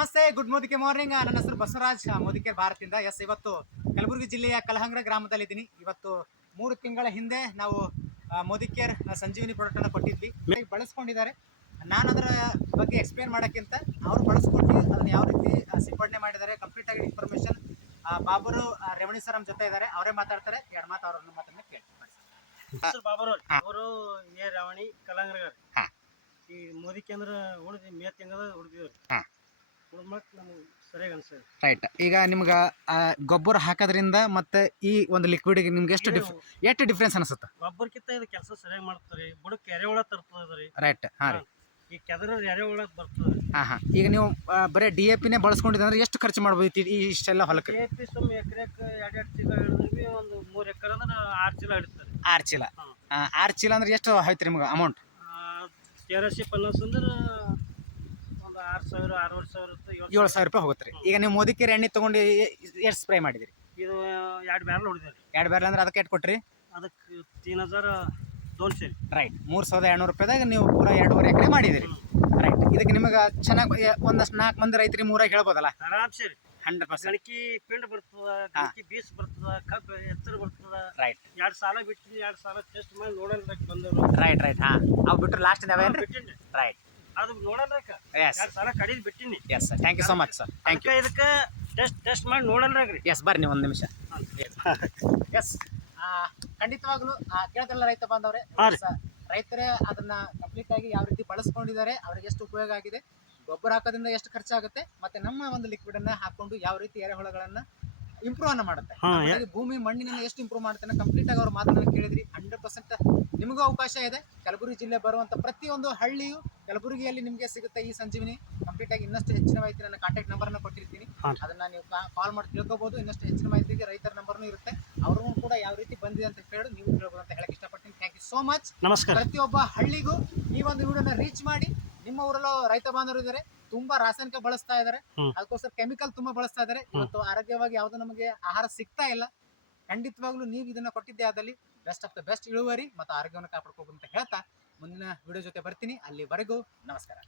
ನಮಸ್ತೆ good ಮೋದಿಕೆ morning ನನ್ನ ಹೆಸರು ಬಸವರಾಜ್ ಮೋದಿಕೆ ಭಾರತದಿಂದ. ಎಸ್ ಇವತ್ತು ಕಲಬುರಗಿ ಜಿಲ್ಲೆಯ ಕಲಹಂಗ್ರ ಗ್ರಾಮದಲ್ಲಿದ್ದೀನಿ. ಇವತ್ತು ಮೂರು ತಿಂಗಳ ಹಿಂದೆ ನಾವು ಮೋದಿಕೇರ್ ಸಂಜೀವಿನಿ ಪ್ರಾಡಕ್ಟ್ ಅನ್ನು ಕೊಟ್ಟಿದ್ವಿ. ಬಳಸ್ಕೊಂಡಿದ್ದಾರೆ. ನಾನು ಅದರ ಬಗ್ಗೆ ಎಕ್ಸ್ಪ್ಲೇನ್ ಮಾಡೋಕ್ಕಿಂತ ಅವರು ಬಳಸ್ಕೊಂಡು ಅದನ್ನ ಯಾವ ರೀತಿ ಸಿಂಪಡಣೆ ಮಾಡಿದ್ದಾರೆ ಕಂಪ್ಲೀಟ್ ಆಗಿ ಇನ್ಫಾರ್ಮೇಶನ್ ಬಾಬರು ರೇವಣಿ ಸರ್ ನಮ್ಮ ಜೊತೆ ಇದ್ದಾರೆ. ಅವರೇ ಮಾತಾಡ್ತಾರೆ. ಎರಡು ಮಾತು ಅವ್ರನ್ನ ಮಾತನ್ನ ಕೇಳ್ತೀನಿ ಬಾಬರು. ಅವರು ಎ ರವಣಿ ಕಲಂಗ್ರಗಾರ. ಈ ಮೋದಿ ಕೇಂದ್ರ ಉಳಿದ ಮೇ ತಿಂಗಳ ಉಳಿದಿವ್ರಿ ರೈಟ್ ಈಗ ನಿಮ್ಗೆ ಗೊಬ್ಬರ ಹಾಕೋದ್ರಿಂದ ಮತ್ತೆ ಈ ಒಂದು ಲಿಕ್ವಿಡ್ ನಿಮ್ಗೆ ಎಷ್ಟು ಡಿಫ್ ಎಷ್ಟು ಡಿಫ್ರೆನ್ಸ್ ಅನಿಸುತ್ತೆ? ಗೊಬ್ಬರಕ್ಕಿಂತ ಇದು ಕೆಲಸ ಸರಿಯಾಗಿ ಮಾಡ್ತಾರೆ ಬುಡಕ್ಕೆ ಎರೆಹುಳ ತರ್ತದ್ರಿ ರೈಟ್ ಹಾಂ ರೀ. ಈ ಕೆದರ ಎರೆಹುಳ ಬರ್ತದೆ ಹಾಂ ಹಾಂ. ಈಗ ನೀವು ಬರೀ ಡಿ ಎ ಪಿನೇ ಬಳಸ್ಕೊಂಡಿದ್ರೆ ಎಷ್ಟು ಖರ್ಚು ಮಾಡ್ಬೋದು ಈ ಇಷ್ಟೆಲ್ಲ ಹೊಲಕ್ಕೆ? ಕೆ ಪಿ ಸುಮ್ ಎಕರೆಕ್ಕೆ ಎರಡು ಎರಡು ಚೀಲ ಹಿಡಿದ್ರೆ ಒಂದು ಮೂರು ಎಕರೆ ಅಂದ್ರೆ ಆರು ಚೀಲ ಹಿಡಿತಾರೆ. ಆರು ಚೀಲ. ಆರು ಚೀಲ ಅಂದ್ರೆ ಎಷ್ಟು ಆಯ್ತು ನಿಮ್ಗೆ ಅಮೌಂಟ್ ತೆರಸಿ ಪನ್ನಾಸ್ ಅಂದ್ರೆ ಆರು ಸಾವಿರ ಆರೂವರೆ ಸಾವಿರ ಏಳು ಏಳು ಸಾವಿರ. ರೂಪಾಯಿ ಹೋಗುತ್ತೆ ರೀ. ಈಗ ನೀವು ಮೋದಿಕೆ ಎಣ್ಣೆ ತಗೊಂಡು ಎಷ್ಟು ಸ್ಪ್ರೇ ಮಾಡಿದಿರಿ? ಇದು ಎರಡು ಬ್ಯಾರಲ್ ಹೊಡಿದೇವೆ ಎರಡು ಬ್ಯಾರಲ್ ಅಂದ್ರೆ ಅದಕ್ಕೆ ಎಷ್ಟು ಕೊಟ್ರಿ? ಅದಕ್ಕೆ ತೀನ್ ಹಜಾರ್ ದೋನ್ಶೆ ರೀ. ರೈಟ್ ಮೂರು ಸಾವಿರದ ಎರಡುನೂರು ರೂಪಾಯಿದಾಗ ನೀವು ಪೂರ ಎರಡೂವರೆ ಎಕರೆ ಮಾಡಿದಿರಿ. ರೈಟ್ ಇದಕ್ಕೆ ನಿಮಗೆ ಚೆನ್ನಾಗಿ ಒಂದಷ್ಟು ನಾಲ್ಕು ಮಂದಿ ರೈತರಿಗೆ ಮೂರಾಗಿ ಹೇಳ್ಬೋದಲ್ಲ? ಆರಾಮ್ಸೆ ಸೇರಿ ಹಂಡ್ರೆಡ್ ಪರ್ಸೆಂಟ್. ಗಣಕಿ ಪಿಂಡ್ ಬರ್ತದ ಗಣಕಿ ಬೀಸ್ ಬರ್ತದ ಕಬ್ಬು ಎತ್ತರ ಬರ್ತದ. ರೈಟ್ ಎರಡು ಸಾಲ ಬಿಟ್ಟಿನಿ ಎರಡು ಸಾಲ ಟೆಸ್ಟ್ ಮಾಡಿ ನೋಡಲ್ರಕ್ ಬಂದವರು. ರೈಟ್ ರೈಟ್ ಹಾಂ. ಅವು ಬಿಟ್ಟರೆ ಲಾಸ್ಟ್ ಇದಾವೆ ರೀ ಬಿಟ್ಟಿನಿ. ರೈಟ್ ಅದು ನೋಡಲ್ರಕ್ಕ ಎಸ್ ಸಾಲ ಕಡಿದ್ ಬಿಟ್ಟಿನಿ. Yes sir thank you so much sir thank you ಇದಕ್ಕೆ ಟೆಸ್ಟ್ ಟೆಸ್ಟ್ ಮಾಡಿ ನೋಡಲ್ರಾಗ್ರಿ ಎಸ್ ಬರ್ರಿ ನೀವು ಒಂದು ನಿಮಿಷ. ಎಸ್ ಖಂಡಿತವಾಗ್ಲೂ ಕೇಳ್ತಾರಲ್ಲ ರೈತ ಬಾಂಧವ್ರೆ. ರೈತರೇ ಅದನ್ನ ಕಂಪ್ಲೀಟ್ ಆಗಿ ಯಾವ ರೀತಿ ಬಳಸ್ಕೊಂಡಿದ್ದಾರೆ ಅವ್ರಿಗೆ ಎಷ್ಟು ಉಪಯೋಗ ಆಗಿದೆ ಗೊಬ್ಬರ ಹಾಕೋದ್ರಿಂದ ಎಷ್ಟು ಖರ್ಚಾಗುತ್ತೆ ಮತ್ತೆ ನಮ್ಮ ಒಂದು ಲಿಕ್ವಿಡ್ ಅನ್ನ ಹಾಕೊಂಡು ಯಾವ ರೀತಿ ಎರೆಹುಳಗಳನ್ನ ಇಂಪ್ರೂವ್ ಅನ್ನ ಮಾಡುತ್ತೆ. ಹಾ, ಹಾಗಾಗಿ ಭೂಮಿ ಮಣ್ಣಿನ ಎಷ್ಟು ಇಂಪ್ರೂವ್ ಮಾಡ್ತಾನೆ ಕಂಪ್ಲೀಟ್ ಆಗಿ ಅವ್ರ ಮಾತನ್ನ ಕೇಳಿದ್ರಿ. ಹಂಡ್ರೆಡ್ ಪರ್ಸೆಂಟ್ ನಿಮಗೂ ಅವಕಾಶ ಇದೆ. ಕಲಬುರಗಿ ಜಿಲ್ಲೆ ಬರುವಂತ ಪ್ರತಿಯೊಂದು ಹಳ್ಳಿಯು ಕಲಬುರಗಿಯಲ್ಲಿ ನಿಮಗೆ ಸಿಗುತ್ತೆ ಈ ಸಂಜೀವಿನಿ. ಕಂಪ್ಲೀಟ್ ಆಗಿ ಇನ್ನಷ್ಟು ಹೆಚ್ಚಿನ ಮಾಹಿತಿ ನನ್ನ ಕಾಂಟ್ಯಾಕ್ಟ್ ನಂಬರ್ ಅನ್ನ ಕೊಟ್ಟಿರ್ತೀನಿ. ಹಾ. ಅದನ್ನ ನೀವು ಕಾಲ್ ಮಾಡಿ ತಿಳ್ಕೊಬಹುದು ಇನ್ನಷ್ಟು ಹೆಚ್ಚಿನ ಮಾಹಿತಿಗೆ ರೈತರ ನಂಬರ್ನು ಇರುತ್ತೆ. ಅವ್ರಿಗೂ ಕೂಡ ಯಾವ ರೀತಿ ಬಂದಿದೆ ಅಂತ ಹೇಳಿ ನೀವು ಕೇಳ್ಬೋದು ಅಂತ ಹೇಳಕ್ ಇಷ್ಟಪಡ್ತೀನಿ. ಥ್ಯಾಂಕ್ ಯು ಸೋ ಮಚ್ ನಮಸ್ಕಾರ. ಪ್ರತಿಯೊಬ್ಬ ಹಳ್ಳಿಗೂ ಈ ಒಂದು ವಿಡಿಯೋನ ರೀಚ್ ಮಾಡಿ. ನಿಮ್ಮ ಊರಲ್ಲೂ ರೈತ ಬಾಂಧವರು ಇದ್ದಾರೆ ತುಂಬಾ ರಾಸಾಯನಿಕ ಬಳಸ್ತಾ ಇದ್ದಾರೆ. ಅದಕ್ಕೋಸ್ಕರ ಕೆಮಿಕಲ್ ತುಂಬಾ ಬಳಸ್ತಾ ಇದ್ದಾರೆ ಇವತ್ತು ಆರೋಗ್ಯವಾಗಿ ಯಾವ್ದು ನಮಗೆ ಆಹಾರ ಸಿಗ್ತಾ ಇಲ್ಲ. ಖಂಡಿತವಾಗ್ಲೂ ನೀವು ಇದನ್ನ ಕೊಟ್ಟಿದ್ದೆ ಆದಲ್ಲಿ ಬೆಸ್ಟ್ ಆಫ್ ದ ಬೆಸ್ಟ್ ಇಳುವರಿ ಮತ್ತು ಆರೋಗ್ಯವನ್ನು ಕಾಪಾಡ್ಕೋಬೇಕು ಅಂತ ಹೇಳ್ತಾ ಮುಂದಿನ ವಿಡಿಯೋ ಜೊತೆ ಬರ್ತೀನಿ. ಅಲ್ಲಿವರೆಗೂ ನಮಸ್ಕಾರ.